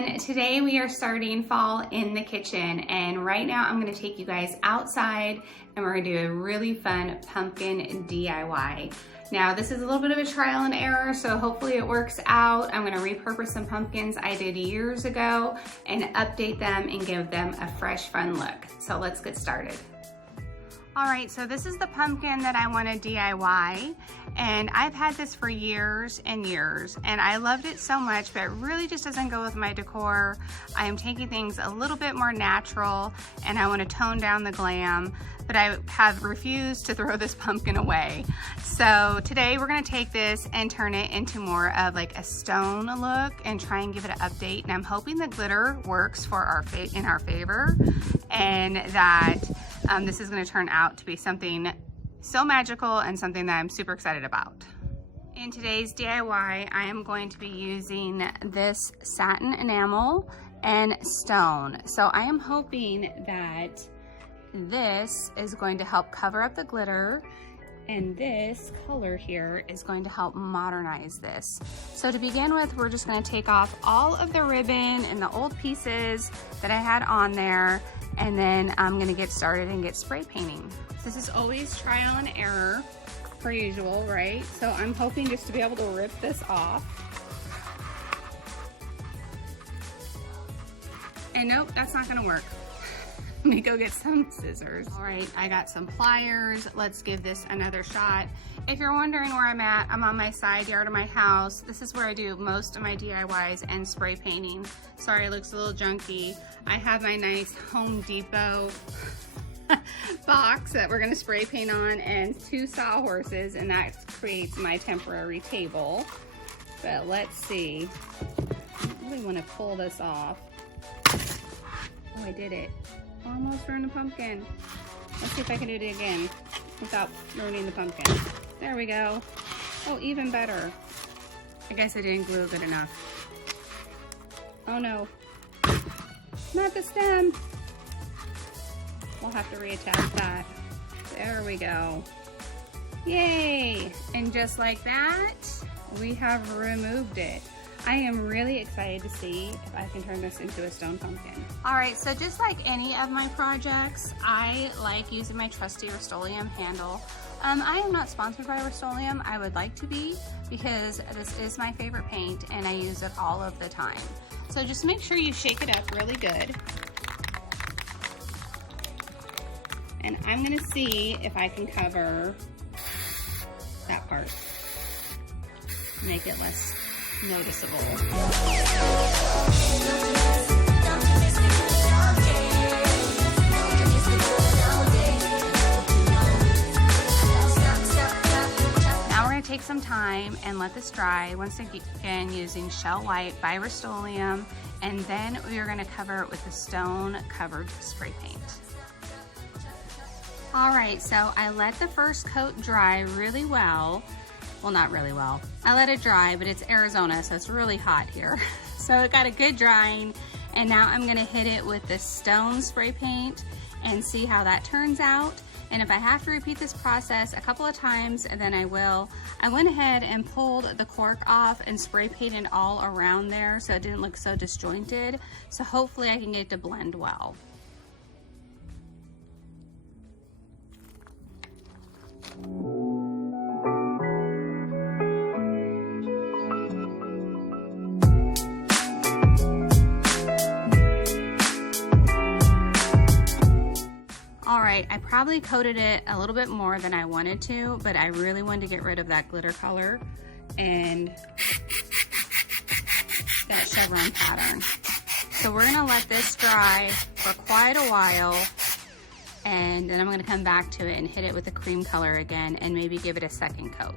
everyone. Today we are starting fall in the kitchen, and right now I'm going to take you guys outside and we're going to do a really fun pumpkin DIY. Now this is a little bit of a trial and error, so hopefully it works out. I'm going to repurpose some pumpkins I did years ago and update them and give them a fresh, fun look. So let's get started. All right, so this is the pumpkin that I want to DIY, and I've had this for years and years, and I loved it so much, but it really just doesn't go with my decor. I am taking things a little bit more natural, and I want to tone down the glam, but I have refused to throw this pumpkin away. So today we're going to take this and turn it into more of like a stone look and try and give it an update, and I'm hoping the glitter works for in our favor, and that this is going to turn out to be something so magical and something that I'm super excited about. In today's DIY, I am going to be using this satin enamel and stone. So I am hoping that this is going to help cover up the glitter, and this color here is going to help modernize this. So to begin with, we're just going to take off all of the ribbon and the old pieces that I had on there, and then I'm going to get started and get spray painting. This is always trial and error per usual, right? So I'm hoping just to be able to rip this off. And nope, that's not going to work. Let me go get some scissors. All right, I got some pliers. Let's give this another shot. If you're wondering where I'm at, I'm on my side yard of my house. This is where I do most of my DIYs and spray painting. Sorry, it looks a little junky. I have my nice Home Depot box that we're gonna spray paint on, and 2 sawhorses, and that creates my temporary table. But let's see. I don't really wanna pull this off. Oh, I did it. Almost ruined the pumpkin. Let's see if I can do it again without ruining the pumpkin. There we go. Oh, even better. I guess I didn't glue good enough. Oh no. Not the stem. We'll have to reattach that. There we go. Yay! And just like that, we have removed it. I am really excited to see if I can turn this into a stone pumpkin. All right, so just like any of my projects, I like using my trusty Rust-Oleum handle. I am not sponsored by Rust-Oleum. I would like to be, because this is my favorite paint and I use it all of the time. So just make sure you shake it up really good. And I'm gonna see if I can cover that part, make it less noticeable. Now we're going to take some time and let this dry, once again using Shell White by Rust-Oleum, and then we are going to cover it with the stone covered spray paint. Alright, so I let the first coat dry really well. Well, not really well. I let it dry, but it's Arizona, so it's really hot here. So it got a good drying, and now I'm gonna hit it with the stone spray paint and see how that turns out. And if I have to repeat this process a couple of times, then I will. I went ahead and pulled the cork off and spray painted all around there so it didn't look so disjointed. So hopefully I can get it to blend well. Alright, I probably coated it a little bit more than I wanted to, but I really wanted to get rid of that glitter color and that chevron pattern. So we're going to let this dry for quite a while, and then I'm going to come back to it and hit it with the cream color again and maybe give it a second coat.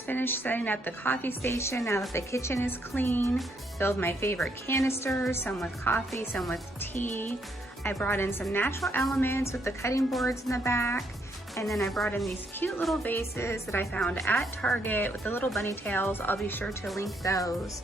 just finished setting up the coffee station now that the kitchen is clean. Filled my favorite canisters, some with coffee, some with tea. I brought in some natural elements with the cutting boards in the back. And then I brought in these cute little vases that I found at Target with the little bunny tails. I'll be sure to link those.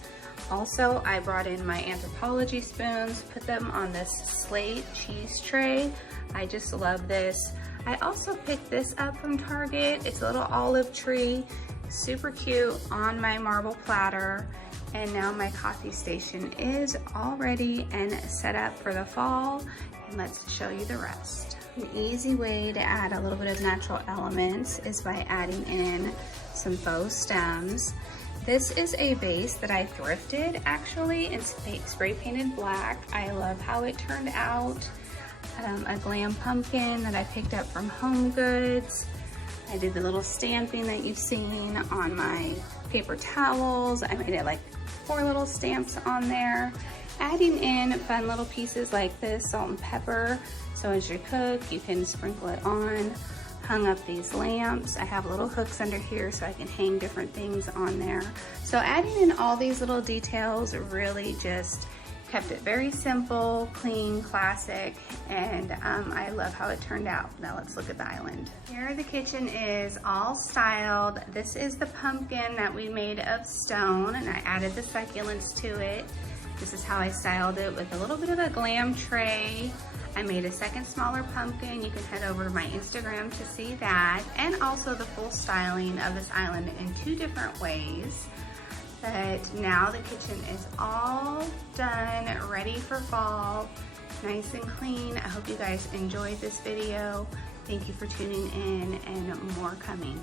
Also, I brought in my anthropology spoons, put them on this slate cheese tray. I just love this. I also picked this up from Target. It's a little olive tree, super cute on my marble platter. And now my coffee station is all ready and set up for the fall. And let's show you the rest. An easy way to add a little bit of natural elements is by adding in some faux stems. This is a vase that I thrifted actually. It's spray painted black. I love how it turned out. A glam pumpkin that I picked up from Home Goods. I did the little stamping that you've seen on my paper towels. I made it like 4 little stamps on there. Adding in fun little pieces like this, salt and pepper. So as you cook, you can sprinkle it on. Hung up these lamps. I have little hooks under here so I can hang different things on there. So adding in all these little details really just kept it very simple, clean, classic, and I love how it turned out. Now let's look at the island. Here the kitchen is all styled. This is the pumpkin that we made of stone, and I added the succulents to it. This is how I styled it with a little bit of a glam tray. I made a second smaller pumpkin. You can head over to my Instagram to see that, and also the full styling of this island in 2 different ways. But now the kitchen is all done, ready for fall, nice and clean. I hope you guys enjoyed this video. Thank you for tuning in, and more coming.